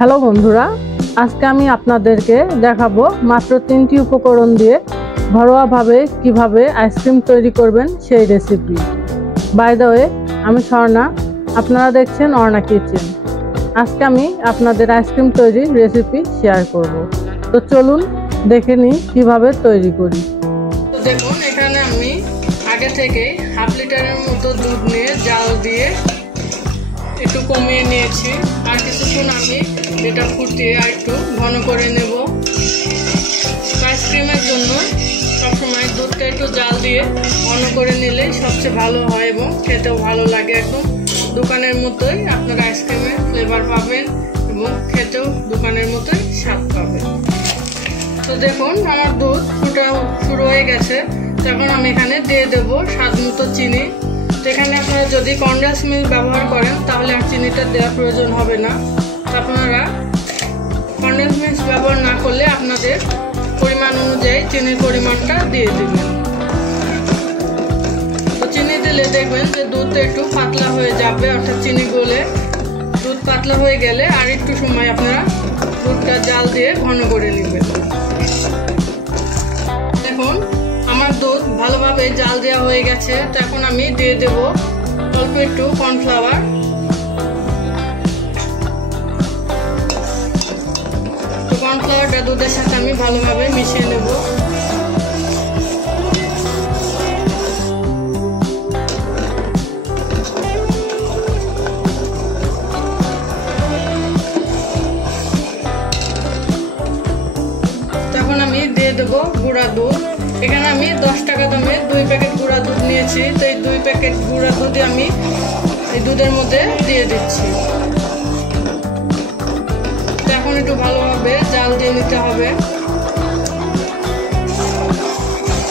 Hello বন্ধুরা, আজকে আমি আপনাদেরকে দেখাবো মাত্র 3টি উপকরণ দিয়ে ঘরোয়াভাবে কিভাবে আইসক্রিম তৈরি করবেন সেই রেসিপি। বাই দ্য ওয়ে, আমি স্বর্ণা, আপনারা দেখছেন অর্ণা কিচেন। আজকে আমি আপনাদের আইসক্রিম তৈরির রেসিপি শেয়ার করব। তো চলুন দেখে নিই কিভাবে তৈরি করি। তো দেখুন, এখানে আমি আগে থেকে হাফ লিটারের মতো দুধ নিয়ে জাল দিয়ে একটু কমিয়ে নিয়েছি। আর কিছুক্ষণ আমি এটা ফুটিয়ে আর একটু ঘন করে নেব। আইসক্রিমের জন্য সবসময় দুধটা একটু জাল দিয়ে ঘন করে নিলেই সবচেয়ে ভালো হয় এবং খেতেও ভালো লাগে। একদম দোকানের মতোই আপনারা আইসক্রিমের ফ্লেভার পাবেন এবং খেতেও দোকানের মতোই স্বাদ পাবেন। তো দেখুন, আমার দুধ ফুটা শুরু হয়ে গেছে। তখন আমি এখানে দিয়ে দেবো স্বাদ মতো চিনি। এখানে আপনারা যদি কনডেন্স মিল্ক ব্যবহার করেন তাহলে আর চিনিটা দেওয়ার প্রয়োজন হবে না। আপনারা কনডেন্স মিল্ক ব্যবহার না করলে আপনাদের পরিমাণ অনুযায়ী চিনির পরিমাণটা দিয়ে দেবেন। তো চিনি দিলে দেখবেন যে দুধটা একটু পাতলা হয়ে যাবে, অর্থাৎ চিনি গলে দুধ পাতলা হয়ে গেলে আর একটু সময় আপনারা দুধটা জাল দিয়ে ঘন করে নেবেন। দেখুন, আমার দুধ ভালোভাবে জাল দেওয়া হয়ে গেছে। তো এখন আমি দিয়ে দেব অল্প একটু কর্নফ্লাওয়ার। তো কর্নফ্লাওয়ারটা দুধের সাথে আমি ভালোভাবে মিশিয়ে নেব। তখন আমি দিয়ে দেবো গুঁড়া দুধ। এখানে আমি 10 টাকা দামে 2 প্যাকেট গুঁড়া দুধ নিয়েছি। তো এই 2 প্যাকেট গুঁড়া দুধই আমি এই দুধের মধ্যে দিয়ে দিচ্ছি। এখন একটু ভালোভাবে জাল দিয়ে নিতে হবে।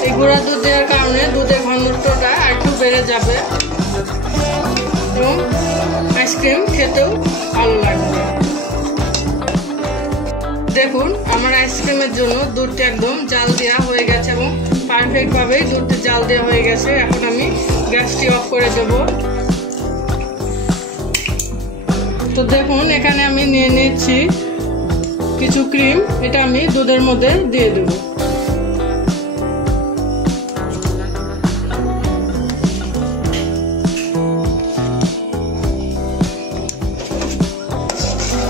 এই গুঁড়া দুধ দেওয়ার কারণে দুধের ঘনত্বটা আর একটু বেড়ে যাবে এবং আইসক্রিম খেতেও ভালো লাগবে। দেখুন, আমার আইসক্রিমের জন্য দুধটা একদম জাল দেওয়া হয়ে গেছে এবং পারফেক্টভাবেই দুধটা জাল দেওয়া হয়ে গেছে। এখন আমি গ্যাসটি অফ করে দেব। তো দেখুন, এখানে আমি নিয়ে নিচ্ছি কিছু ক্রিম। এটা আমি দুধের মধ্যে দিয়ে দেব।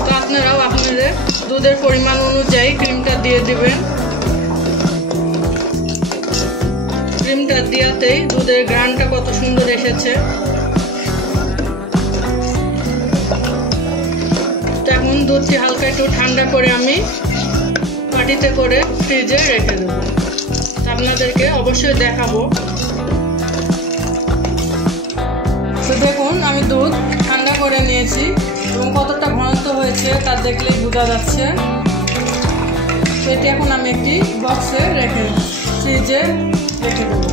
তো আপনারাও আপনাদের দুধের পরিমাণ অনুযায়ী ক্রিমটা দিয়ে দিবেন। ক্রিমটা দেওয়াতেই দুধের ঘ্রাণটা কত সুন্দর এসেছে। তো এখন দুধটি হালকা একটু ঠান্ডা করে আমি বাটিতে করে ফ্রিজে রেখে দেব। আপনাদেরকে অবশ্যই দেখাবো। তো দেখুন, আমি দুধ ঠান্ডা করে নিয়েছি এবং কতটা ঘনত্ব হয়েছে তা দেখলেই বোঝা যাচ্ছে। এটি এখন আমি একটি বক্সে রেখে ফ্রিজে রেখে দেবো।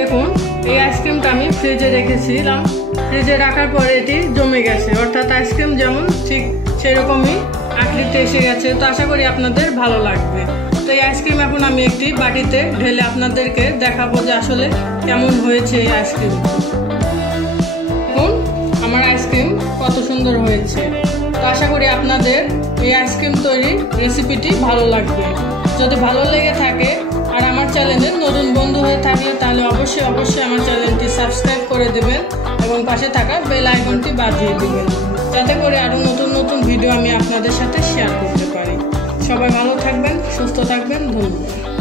দেখুন, এই আইসক্রিমটা আমি ফ্রিজে রেখেছিলাম। ফ্রিজে রাখার পরে এটি জমে গেছে, অর্থাৎ আইসক্রিম যেমন ঠিক সেরকমই আকৃতিতে এসে গেছে। তো আশা করি আপনাদের ভালো লাগবে। তো এই আইসক্রিম এখন আমি একটি বাটিতে ঢেলে আপনাদেরকে দেখাবো যে আসলে কেমন হয়েছে এই আইসক্রিম। দেখুন, আমার আইসক্রিম কত সুন্দর হয়েছে। তো আশা করি আপনাদের এই আইসক্রিম তৈরির রেসিপিটি ভালো লাগবে। যদি ভালো লেগে থাকে আর আমার চ্যানেলের নতুন বন্ধু হয়ে থাকলে তাহলে অবশ্যই আমার চ্যানেলটি সাবস্ক্রাইব করে দেবেন এবং পাশে থাকা বেল আইকনটি বাজিয়ে দেবেন, যাতে করে আরও নতুন নতুন ভিডিও আমি আপনাদের সাথে শেয়ার করতে পারি। সবাই ভালো থাকবেন, সুস্থ থাকবেন। ধন্যবাদ।